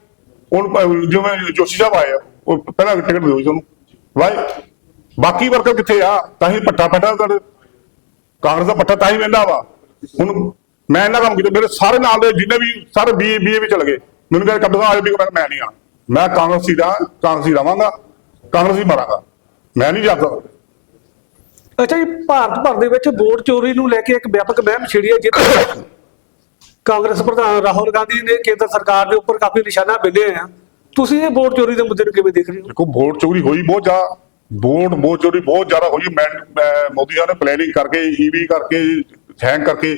ਹੁਣ ਜਿਵੇਂ ਜੋਸ਼ੀ ਸਾਹਿਬ ਆਏ ਆ, ਉਹ ਪਹਿਲਾਂ ਟਿਕਟ ਦਿਓ ਜੀ ਤੁਹਾਨੂੰ ਵਾਈ ਬਾਕੀ ਵਰਕਰ ਕਿੱਥੇ ਆ? ਤਾਂ ਹੀ ਪੱਟਾ ਪੱਟਾ ਤੁਹਾਡੇ। ਕਾਂਗਰਸ ਦਾ ਪੱਟਾ ਤਾਂ ਹੀ ਵੰਦਾ ਵਾ। ਹੁਣ ਮੈਂ ਇਹਨਾਂ ਕੰਮ ਕੀਤਾ। ਮੇਰੇ ਸਾਰੇ ਨਾਲ ਦੇ ਜਿੰਨੇ ਵੀ, ਸਾਰੇ ਬੀ ਬੀਏ ਵੀ ਚਲ ਗਏ। ਮੈਨੂੰ ਕਹਿੰਦੇ ਕਦੋਂ ਆਏ ਵੀ ਮੈਂ ਮੈਂ ਨਹੀਂ ਆਣਾ ਮੈਂ ਕਾਂਗਰਸੀ ਦਾ ਕਾਂਗਰਸੀ ਰਵਾਂਗਾ ਕਾਂਗਰਸੀ ਮਰਾਂਗਾ। ਮੈਂ ਨਹੀਂ ਜਾਂਦਾ ਅੱਛਾ ਜੀ, ਭਾਰਤ ਭਰ ਦੇ ਵਿੱਚ ਵੋਟ ਚੋਰੀ ਨੂੰ ਲੈ ਕੇ ਇੱਕ ਵਿਆਪਕ ਮਹਿਮ ਛਿੜੀ ਹੈ ਜਿੱਥੇ ਕਾਂਗਰਸ ਪ੍ਰਧਾਨ ਰਾਹੁਲ ਗਾਂਧੀ ਨੇ ਕੇਂਦਰ ਸਰਕਾਰ ਦੇ ਉੱਪਰ ਕਾਫੀ ਨਿਸ਼ਾਨਾ ਬਿੰਦੇ ਆ। ਤੁਸੀਂ ਇਹ ਵੋਟ ਚੋਰੀ ਦੇ ਮੁੱਦੇ ਨੂੰ ਕਿਵੇਂ ਦੇਖ ਰਹੇ ਹੋ? ਦੇਖੋ, ਵੋਟ ਚੋਰੀ ਹੋਈ ਬਹੁਤ ਜ਼ਿਆਦਾ, ਵੋਟ ਵੋਟ ਚੋਰੀ ਬਹੁਤ ਜ਼ਿਆਦਾ ਹੋਈ। ਮੈਂ ਮੋਦੀ ਸਾਹਿਬ ਨੇ ਪਲੈਨਿੰਗ ਕਰਕੇ ਈਵੀ ਕਰਕੇ ਹੈਂਗ ਕਰਕੇ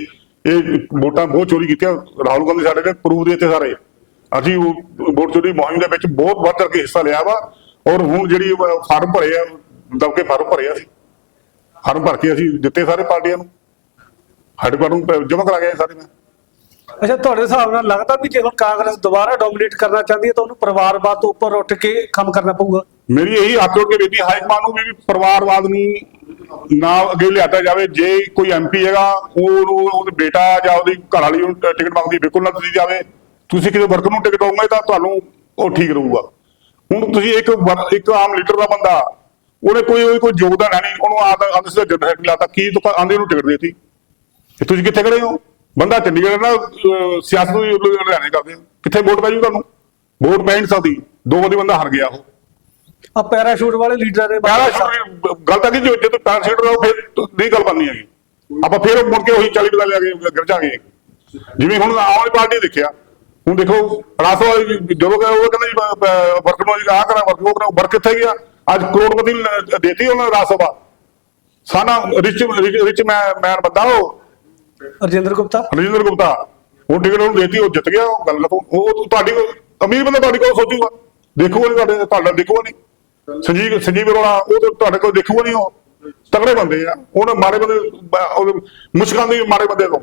ਇਹ ਵੋਟਾਂ ਬਹੁਤ ਚੋਰੀ ਕੀਤੀਆਂ। ਰਾਹੁਲ ਗਾਂਧੀ ਸਾਡੇ ਨੇ ਪ੍ਰੂਫ ਦੇ ਦਿੱਤੇ ਸਾਰੇ। ਅਸੀਂ ਵੋਟ ਚੋਰੀ ਮੁਹਿੰਮ ਦੇ ਵਿੱਚ ਬਹੁਤ ਵੱਧ ਕਰਕੇ ਹਿੱਸਾ ਲਿਆ ਵਾ। ਔਰ ਹੁਣ ਜਿਹੜੀ ਫਾਰਮ ਭਰੇ ਆ, ਦਬਕੇ ਫਾਰਮ ਭਰੇ ਆ ਅਸੀਂ। ਫਾਰਮ ਭਰ ਕੇ ਅਸੀਂ ਦਿੱਤੇ ਸਾਰੇ ਪਾਰਟੀਆਂ ਨੂੰ। ਸਾਡੇ ਨੂੰ ਜਮ੍ਹਾਂ ਕਰਾ ਗਏ ਸਾਰੇ ਮੈਂ। ਅੱਛਾ, ਤੁਹਾਡੇ ਹਿਸਾਬ ਨਾਲ ਲੱਗਦਾ ਵੀ ਜੇ ਹੁਣ ਕਾਂਗਰਸ ਦੁਬਾਰਾ ਡੋਮੀਨੇਟ ਕਰਨਾ ਚਾਹੁੰਦੀ ਹੈ ਤਾਂ ਉਹਨੂੰ ਪਰਿਵਾਰਵਾਦ ਤੋਂ ਉੱਪਰ ਉੱਠ ਕੇ ਕੰਮ ਕਰਨਾ ਪਊਗਾ? ਮੇਰੀ ਇਹੀ ਹੱਥ ਜੋੜ ਕੇ ਬੇਨਤੀ ਨੂੰ ਵੀ ਪਰਿਵਾਰਵਾਦ ਨੂੰ ਨਾ ਅੱਗੇ ਲਿਆਤਾ ਜਾਵੇ। ਜੇ ਕੋਈ ਐਮਪੀ ਹੈਗਾ ਉਹਨੂੰ ਉਹਦੇ ਬੇਟਾ ਜਾਂ ਉਹਦੀ ਘਰ ਵਾਲੀ ਨੂੰ ਟਿਕਟ ਮੰਗਦੀ, ਬਿਲਕੁਲ ਨਾ ਦਿੱਤੀ ਜਾਵੇ। ਤੁਸੀਂ ਕਿਸੇ ਵਰਕਰ ਨੂੰ ਟਿਕਟ ਦੋਗੇ ਤਾਂ ਤੁਹਾਨੂੰ ਉਹ ਠੀਕ ਰਹੂਗਾ। ਹੁਣ ਤੁਸੀਂ ਇੱਕ ਇੱਕ ਆਮ ਲੀਡਰ ਦਾ ਬੰਦਾ, ਉਹਨੇ ਕੋਈ ਕੋਈ ਯੋਗਦਾਨ ਹੈ ਨਹੀਂ, ਉਹਨੂੰ ਆਦ ਆਦਰਸ਼ ਜਨਰੇਟ ਲਾਤਾ, ਕੀ ਤੁਕਾਂ ਆਂਦੇ ਨੂੰ ਟਿਕਟ ਦੇਤੀ? ਤੇ ਤੁਸੀਂ ਕਿੱਥੇ ਖੜੇ ਹੋ? ਬੰਦਾ ਚੰਡੀਗੜ੍ਹ ਨਾਲ ਅਹ, ਸਿਆਸਤ ਨੂੰ ਲੁਧਿਆਣੇ ਕਰਦੇ ਆ। ਕਿੱਥੇ ਵੋਟ ਪੈ ਜੂ ਤੁਹਾਨੂੰ? ਵੋਟ ਪੈ ਨਹੀਂ ਸਕਦੀ ਦੋ ਵਾਰੀ ਬੰਦਾ ਹਾਰ ਗਿਆ ਉਹ। ਆ ਪੈਰਾਸ਼ੂਟ ਵਾਲੇ ਲੀਡਰਾਂ ਦੇ ਬਾਰੇ ਪੈਰਾਸ਼ੂਟ ਗੱਲ ਤਾਂ ਨਹੀਂ ਜੇ ਜਦੋਂ ਪੈਰਾਸ਼ੂਟ ਦਾ ਫਿਰ ਨਹੀਂ ਗੱਲ ਬਣਨੀ ਹੈਗੀ। ਆਪਾਂ ਫਿਰ ਮੁੜ ਕੇ ਉਹੀ 40 ਬਦਾ ਲਿਆ ਕੇ ਗਿਰ ਜਾਗੇ। ਜਿਵੇਂ ਹੁਣ ਆਮ ਆਦਮੀ ਪਾਰਟੀ ਦੇਖਿਆ ਹੁਣ ਦੇਖੋ ਰਾਸੋ ਜਦੋਂ ਕਿ ਉਹ ਕਹਿੰਦਾ ਜੀ ਵਰਕ ਨੂੰ ਆ ਕਰਾਂ ਵਰਕ ਉਹ ਕਰਾਂ ਵਰਕ ਕਿੱਥੇ ਗਿਆ? ਅੱਜ ਕਰੋੜਪਤੀ ਨੇ ਦੇਤੀ ਉਹਨਾਂ ਨੇ ਸਭਾ ਸਾਨਾ ਰਿਚ ਰਿਚ ਮੈਂ ਮੈਨ ਬੰਦਾ ਉਹ। ਰਜਿੰਦਰ ਗੁਪਤਾ। ਰਜਿੰਦਰ ਗੁਪਤਾ, ਉਹ ਟਿਕਟ ਉਹਨੂੰ ਦੇਤੀ, ਉਹ ਜਿੱਤ ਗਿਆ, ਉਹ ਗੱਲ ਖਤਮ। ਉਹ ਤੁਹਾਡੀ ਕੋਲ- ਅਮੀਰ ਬੰਦਾ ਤੁਹਾਡੀ ਕੋਲ ਸੋਚੂਗਾ, ਦੇਖੂਗਾ ਨਹੀਂ ਤੁਹਾਡੇ, ਤੁਹਾਡਾ ਦੇਖੂਗਾ ਨਹੀਂ ਸੰਜੀਵ ਸੰਜੀਵ ਅਰੋੜਾ, ਉਹ ਤਾਂ ਤੁਹਾਡੇ ਕੋਲ ਦੇਖੂਗਾ ਨਹੀਂ ਉਹ। ਤਗੜੇ ਬੰਦੇ ਆ ਉਹਨਾਂ ਮਾੜੇ ਬੰਦੇ, ਬ- ਦੇ ਮਾੜੇ ਬੰਦੇ ਤੋਂ।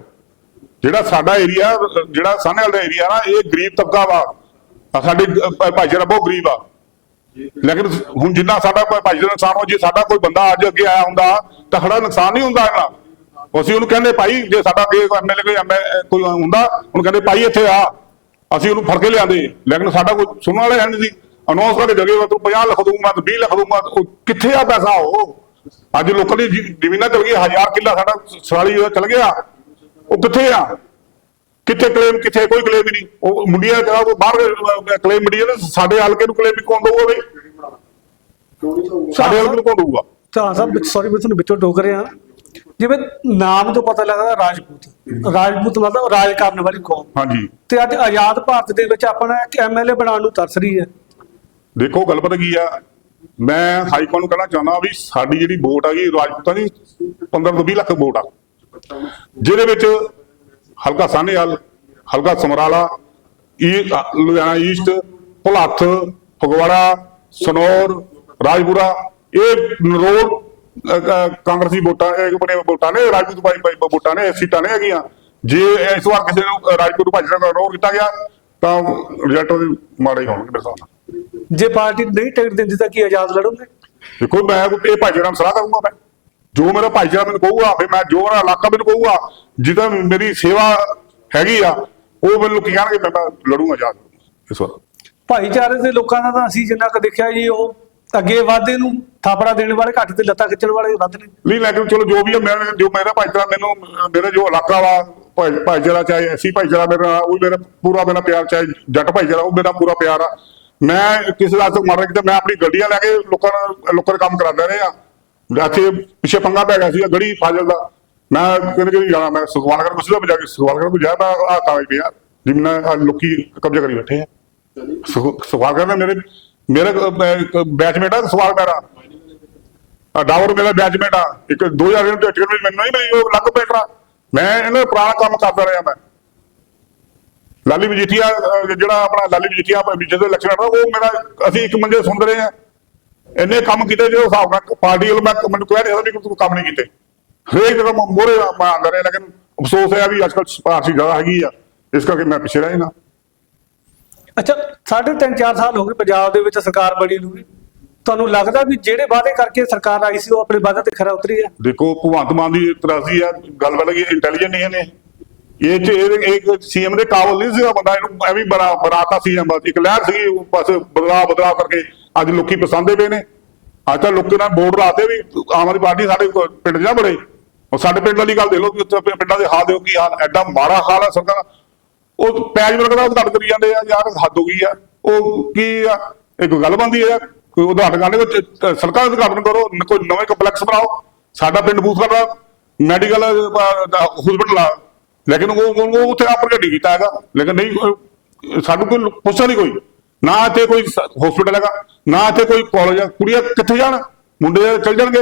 ਜਿਹੜਾ ਸਾਡਾ ਏਰੀਆ, ਜਿਹੜਾ ਸਾਹਨੇਵਾਲ ਦਾ ਏਰੀਆ ਨਾ, ਇਹ ਗਰੀਬ ਤਬਕਾ ਵਾ। ਸਾਡੇ ਭਾਈਚਾਰਾ ਬਹੁਤ ਗਰੀਬ ਆ। ਲੇਕਿਨ ਹੁਣ ਜਿੰਨਾ ਸਾਡਾ ਭਾ- ਭਾਈਚਾਰਾ ਦਾ ਨੁਕਸਾਨ ਹੋ ਜੇ ਸਾਡਾ ਕੋਈ ਬੰਦਾ ਅੱਜ ਅੱਗੇ ਆਇਆ ਹੁੰਦਾ, ਤਾਂ ਖੜਾ ਨੁਕਸਾਨ ਨਹੀਂ ਹੁੰਦਾ ਇਹਨਾਂ ਅਸੀਂ ਉਹਨੂੰ ਕਹਿੰਦੇ, ਭਾਈ, ਜੇ ਸਾਡਾ ਅੱਗੇ ਐਮਐਲਏ ਕੋਈ ਕੋਈ ਹੁੰਦਾ, ਉਹਨੂੰ ਕਹਿੰਦੇ, ਭਾਈ, ਇੱਥੇ ਆ। ਅਸੀਂ ਉਹਨੂੰ ਫੜ ਕੇ ਲਿਆਂਦੇ। ਲੇਕਿਨ ਸਾਡਾ ਕੋਈ ਸੁਣਨ ਵਾਲਾ ਹੈ ਨਹੀਂ ਸੀ। ਅਨਾਉਂਸ ਕਰਕੇ ਜਗੇ ਤੂੰ 50 ਲੱਖ ਦੂੰਗਾ ਤੂੰ 20 ਲੱਖ ਦੂੰਗਾ ਕਿੱਥੇ ਆ ਪੈਸਾ ਉਹ? ਅੱਜ ਲੋਕਾਂ ਦੀ ਜ਼ਮੀਨਾਂ ਚਲ ਗਈ ਹਜ਼ਾਰ ਕਿੱਲਾ ਸਾਡਾ ਸਰਾਲੀ ਚਲ ਗਿਆ। ਉਹ ਕਿੱਥੇ ਆ? ਕਿੱਥੇ ਕਲੇਮ ਕਿੱਥੇ ਕੋਈ ਕਲੇਮ ਹੀ ਨਹੀਂ। ਉਹ ਮੁੰਡੀਆਂ ਦਾ ਉਹ ਬਾਹਰ ਕਲੇਮ ਮੁੰਡੀਆਂ ਨੇ ਸਾਡੇ ਹਲਕੇ ਨੂੰ ਕਲੇਮ ਕੌਣ ਦਊਗਾ ਬਈ? ਸਾਡੇ ਹਲਕੇ ਨੂੰ ਕੌਣ ਦਊਗਾ? ਤਾਂ ਸਾਹਿਬ ਸੌਰੀ ਮੈਂ ਤੁਹਾਨੂੰ ਵਿੱਚੋਂ ਟੋਕ ਰਿਹਾ। ਜਿਵੇਂ ਨਾਮ ਤੋਂ ਪਤਾ ਲੱਗਦਾ ਰਾਜਪੂਤ। ਰਾਜਪੂਤ ਮਤਲਬ ਰਾਜ ਕਰਨ ਵਾਲੀ ਕੌਮ। ਹਾਂਜੀ। ਤੇ ਅੱਜ ਆਜ਼ਾਦ ਭਾਰਤ ਦੇ ਵਿੱਚ ਆਪਣਾ ਇੱਕ ਐਮਐਲਏ ਬਣਾਉਣ ਨੂੰ ਤਰਸ ਰਹੀ ਹੈ। ਦੇਖੋ ਗੱਲ ਪਤਾ ਕੀ ਆ? ਮੈਂ ਹਾਈ ਕੋਰਟ ਨੂੰ ਕਹਿਣਾ ਚਾਹੁੰਦਾ ਵੀ ਸਾਡੀ ਜਿਹੜੀ ਵੋਟ ਆ ਗਈ ਰਾਜਪੂਤਾਂ ਦੀ 15 ਤੋਂ 20 ਲੱਖ ਵੋਟ ਆ। ਜਿਹਦੇ ਵਿੱਚ ਹਲਕਾ ਸਾਹਨੇਵਾਲ ਹਲਕਾ ਸਮਰਾਲਾ ਅ, ਲੁਧਿਆਣਾ ਈਸਟ ਭੁਲੱਥ ਫਗਵਾੜਾ ਸਨੌਰ ਰਾਜਪੁਰਾ ਇਹ ਕ- ਕਾਂਗਰਸੀ ਵੋਟਾਂ ਇਹ ਬਣੇ ਵੋਟਾਂ ਨੇ ਰਾਜਪੂਤ ਭਾਈ ਭਾਈ ਵੋਟਾਂ ਨੇ ਸੀਟਾਂ ਨੇ ਹੈਗੀਆਂ। ਜੇ ਇਸ ਵਾਰ ਕਿਸੇ ਨੂੰ ਰਾਜਪੂਤ ਭਾਜੜਾ ਦਾ ਰੋਲ ਕੀਤਾ ਗਿਆ ਤਾਂ ਰਿਜ਼ਲਟ ਉਹਦੇ ਮਾੜੇ ਹੀ ਹੋਣਗੇ ਮੇਰੇ ਹਿਸਾਬ ਨਾਲ। ਜੇ ਪਾਰਟੀ ਨਹੀਂ ਟਿਕਟ ਦਿੰਦੀ ਤਾਂ ਕੀ ਆਜ਼ਾਦ ਲੜੋਗੇ? ਦੇਖੋ ਮੈਂ ਇਹ ਭਾਈਚਾਰਾ ਨੂੰ ਸਲਾਹ ਕਰੂੰਗਾ ਮੈਂ। ਜੋ ਮੇਰਾ ਭਾਈਚਾਰਾ ਮੈਨੂੰ ਕਹੂਗਾ ਫਿਰ ਮੈਂ ਜੋ ਮੇਰਾ ਇਲਾਕਾ ਮੈਨੂੰ ਕਹੂਗਾ ਜਿਹਦਾ ਮੇਰੀ ਸੇਵਾ ਹੈਗੀ ਆ ਉਹ ਮੈਨੂੰ ਕੀ ਕਹਿਣਗੇ ਮੈਂ ਮੈਂ ਲੜੂੰਗਾ ਜਾ ਇਸ ਵਾਰ। ਭਾਈਚਾਰੇ ਦੇ ਲੋਕਾਂ ਦਾ ਤਾਂ ਅਸੀਂ ਜਿੰਨਾ ਕੁ ਦੇਖਿਆ ਜੀ ਉਹ ਅੱਗੇ ਵਾਧੇ ਨੂੰ ਥਾਪੜਾ ਦੇਣ ਵਾਲੇ, ਘੱਟ ਤੇ ਲੱਤਾਂ ਖਿੱਚਣ ਵਾਲੇ ਵੱਧ ਨੇ। ਨਹੀਂ, ਲੇਕਿਨ ਚਲੋ ਜੋ ਵੀ ਹੈ ਮੈਂ ਜੋ ਮੇਰਾ ਭਾਈਚਾਰਾ ਮੈਨੂੰ, ਮੇਰਾ ਜੋ ਇਲਾਕਾ ਵਾ ਭਾਈਚਾਰਾ ਚਾਹੇ ਐਸੀ ਭਾਈਚਾਰਾ ਮੇਰਾ ਉਹ ਮੇਰਾ ਪੂਰਾ ਮੇਰਾ ਪਿਆਰ, ਚਾਹੇ ਜੱਟ ਭਾਈਚਾਰਾ, ਉਹ ਮੇਰਾ ਪੂਰਾ ਪਿਆਰ ਆ। ਮੈਂ ਕਿਸੇ ਦਾ ਤੋਂ ਮਾਰ ਕਿਤੇ, ਮੈਂ ਆਪਣੀ ਗੱਡੀਆਂ ਲੈ ਕੇ ਲੋਕਾਂ ਲੋਕਾਂ ਦੇ ਕੰਮ ਕਰਾਉਂਦਾ ਰਿਹਾ। ਇੱਥੇ ਪਿੱਛੇ ਪੰਗਾ ਪੈ ਗਿਆ ਸੀ ਗੜੀ ਫਾਜ਼ਲ ਦਾ। ਮੈਂ ਕਿਹਨੇ ਕਿਹਨੇ ਜਾਣਾ, ਮੈਂ ਸੁਖਵਾਲ ਕਰ ਕੁਛ ਬਜਾ ਕੇ ਸੁਖਵਾਲ ਕਰ ਕੋ ਮੈਂ ਆ ਕਾਗਜ਼ ਪਿਆ। ਜਿੰਨਾ ਲੋਕੀ ਕਬਜ਼ਾ ਕਰੀ ਬੈਠੇ ਆ। ਸੁਖਵਾਲ ਕਰ ਮੇਰੇ ਮੇਰਾ ਬੈਚਮੇਟ ਆ, ਸਵਾਲ ਮੇਰਾ। ਡਾਵਰ ਮੇਰਾ ਬੈਚਮੇਟ ਆ। ਇੱਕ 2000 ਦੇ ਟਿਕਟ ਵਿੱਚ ਮੈਨੂੰ ਨਹੀਂ ਉਹ ਲੱਗ ਪੈਟਰਾ ਮੈਂ ਇਹਨਾਂ ਦਾ ਪੁਰਾਣਾ ਕੰਮ ਕਰਦਾ ਰਿਹਾ ਮੈਂ। ਲਾਲੀ ਮਜੀਠੀਆ ਜਿਹੜਾ ਆਪਣਾ ਲਾਲੀ ਮਜੀਠੀਆ ਜਦੋਂ ਇਲੈਕਸ਼ਨ ਲੜਦਾ ਉਹ ਮੇਰਾ ਅਸੀਂ ਇੱਕ ਮੰਜੇ ਸੁਣ ਰਹੇ ਆ ਇੰਨੇ ਕੰਮ ਕੀਤੇ ਜਿਹੜੇ ਹਿਸਾਬ ਨਾਲ ਪਾਰਟੀ ਵੱਲੋਂ ਮੈਂ ਮੈਨੂੰ ਕਹਿ ਰਿਹਾ ਸੀ ਕਿ ਕੰਮ ਨਹੀਂ ਕੀਤੇ। ਹਰੇਕ ਜਗ੍ਹਾ ਮੋਰੇ ਮੈਂ ਆਂਦਾ ਰਿਹਾ, ਲੇਕਿਨ ਅਫਸੋਸ ਹੈ ਵੀ ਅੱਜਕੱਲ ਸਿਫਾਰਸ਼ੀ ਜ਼ਿਆਦਾ ਹੈਗੀ ਆ। ਇਸ ਕਰਕੇ ਮੈਂ ਪਿੱਛੇ ਰਹਿ ਜਾਣਾ। ਅੱਛਾ, ਸਾਢੇ ਤਿੰਨ ਚਾਰ ਸਾਲ ਹੋ ਗਏ ਪੰਜਾਬ ਦੇ ਵਿੱਚ ਸਰਕਾਰ ਬਣੀ ਨੂੰ ਤੁਹਾਨੂੰ ਲੱਗਦਾ ਵੀ ਜਿਹੜੇ ਵਾਅਦੇ ਕਰਕੇ ਸਰਕਾਰ ਆਈ ਸੀ, ਉਹ ਆਪਣੇ ਵਾਅਦੇ ਤੇ ਖਰਾ ਉਤਰੀ ਹੈ ਦੇਖੋ, ਭਗਵੰਤ ਮਾਨ ਦੀ ਤਰਾਜ਼ੀ ਆ, ਗੱਲ ਵਾਲਾ ਕਿ ਇੰਟੈਲੀਜੈਂਟ ਨਹੀਂ ਨੇ ਇਹ ਚ, ਇਹ ਸੀਐਮ ਦੇ ਕਾਬਲ ਨਹੀਂ ਸੀਗਾ ਬੰਦਾ, ਇਹਨੂੰ ਐਵੇਂ ਬਣਾ, ਬਣਾਤਾ ਸੀਐਮ ਬਸ। ਇੱਕ ਲਹਿਰ ਸੀਗੀ ਬਸ ਬਦਲਾਅ ਬਦਲਾਅ ਕਰਕੇ ਅੱਜ ਲੋਕੀ ਪਸੰਦੇ ਪਏ ਨੇ। ਅੱਜ ਤਾਂ ਲੋਕਾਂ ਨੇ ਬੋਰਡ ਲਾਤੇ ਵੀ, ਆਮ ਆਦਮੀ ਪਾਰਟੀ ਸਾਡੇ ਪਿੰਡ 'ਚ ਨਾ ਬੜੇ ਉਹ ਸਾਡੇ ਪਿੰਡ ਵਾਲੀ ਗੱਲ ਦੇ ਲਓ ਵੀ ਪਿੰਡਾਂ ਦੇ ਹਾਲ ਦੇਖੋ ਕੀ ਹਾਲ, ਐਡਾ ਮਾੜਾ ਹਾਲ ਹੈ ਸਰਕਾਰ। ਉਹ ਪੈਜ ਵਰਗਾ ਉਦਘਾਟਨ ਕਰੀ ਜਾਂਦੇ ਆ, ਯਾਰ ਹੱਦ ਹੋ ਗਈ ਆ। ਉਹ ਕੀ ਆ? ਇਹ ਕੋਈ ਗੱਲ ਬੰਦੀ ਆ, ਕੋਈ ਉਦਘਾਟਨ ਕਰਨੇ ਕੋਈ ਸਰਕਾਰ ਉਦਘਾਟਨ ਕਰੋ ਕੋਈ ਨਵੇਂ ਕੰਪਲੈਕਸ ਬਣਾਓ। ਸਾਡਾ ਪਿੰਡ ਬੂਥਲਾ ਕਰਦਾ, ਮੈਡੀਕਲ ਹਸਪੀਟਲ ਆ। ਲੇਕਿਨ ਉਹ, ਉਹ- ਉੱਥੇ ਆਪਰ ਗੱਡੀ ਕੀਤਾ ਹੈਗਾ। ਲੇਕਿਨ ਨਹੀਂ ਸਾਨੂੰ ਕੋਈ ਪੁੱਛਿਆ ਨਹੀਂ ਕੋਈ। ਨਾ ਇੱਥੇ ਕੋਈ ਹਸਪੀਟਲ ਹੈਗਾ, ਨਾ ਇੱਥੇ ਕੋਈ ਕਾਲਜ ਹੈ ਕੁੜੀਆਂ ਕਿੱਥੇ ਜਾਣ? ਮੁੰਡੇ ਚੱਲ ਜਾਣਗੇ।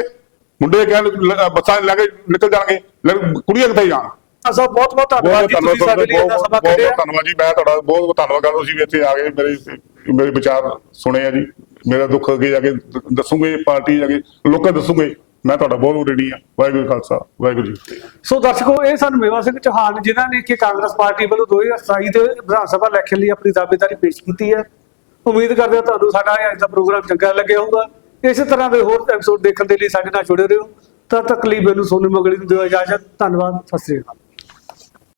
ਮੁੰਡੇ ਕਹਿਣ ਬੱਸਾਂ ਲੈ ਕੇ ਨਿਕਲ ਜਾਣਗੇ। ਲੇਕਿਨ ਕੁੜੀਆਂ ਕਿੱਥੇ ਜਾਣ? ਸਾਹਿਬ ਬਹੁਤ ਬਹੁਤ ਧੰਨਵਾਦ ਜੀ ਤੁਸੀਂ ਸਾਡੇ ਲਈ ਇੰਨਾ ਸਮਾਂ ਬਹੁਤ ਕੱਢਿਆ। ਬਹੁਤ ਧੰਨਵਾਦ ਜੀ ਮੈਂ ਤੁਹਾਡਾ ਬਹੁਤ ਬਹੁਤ ਧੰਨਵਾਦ ਕਰਦਾ ਤੁਸੀਂ ਇੱਥੇ ਆ ਗਏ ਮੇਰੇ ਮੇਰੇ ਵਿਚਾਰ ਸੁਣੇ ਆ ਜੀ। ਮੇਰਾ ਦੁੱਖ ਅੱਗੇ ਜਾ ਕੇ ਦੱਸੂਗੇ ਪਾਰਟੀ ਜਾ ਕੇ ਲੋਕਾਂ ਦੱਸੂਗੇ ਮੈਂ ਤੁਹਾਡਾ ਬਹੁਤ ਰੈਡੀ ਆ। ਵਾਹਿਗੁਰੂ ਖਾਲਸਾ ਵਾਹਿਗੁਰੂ ਜੀ। ਸੋ ਦਰਸ਼ਕੋ ਇਹ ਸਨ ਮੇਵਾ ਸਿੰਘ ਚੌਹਾਨ ਜਿਨ੍ਹਾਂ ਨੇ ਕਿ ਕਾਂਗਰਸ ਪਾਰਟੀ ਵੱਲੋਂ 2027 ਦੇ ਵਿਧਾਨ ਸਭਾ ਇਲੈਕਸ਼ਨ ਲਈ ਆਪਣੀ ਦਾਅਵੇਦਾਰੀ ਪੇਸ਼ ਕੀਤੀ ਹੈ। ਉਮੀਦ ਕਰਦੇ ਹਾਂ ਤੁਹਾਨੂੰ ਸਾਡਾ ਅੱਜ ਦਾ ਪ੍ਰੋਗਰਾਮ ਚੰਗਾ ਲੱਗਿਆ ਹੋਊਗਾ। ਇਸੇ ਤਰ੍ਹਾਂ ਦੇ ਹੋਰ ਐਪੀਸੋਡ ਦੇਖਣ ਦੇ ਲਈ ਸਾਡੇ ਨਾਲ ਜੁੜੇ ਰਹੋ। ਤਦ ਤੱਕ ਲਈ ਮੈਨੂੰ ਸੋਨੂ ਮਗਲੀ ਨੂੰ ਦਿਓ ਇਜਾਜ਼ਤ। ਧੰਨਵਾਦ ਸਤਿ ਸ੍ਰੀ ਅਕਾਲ।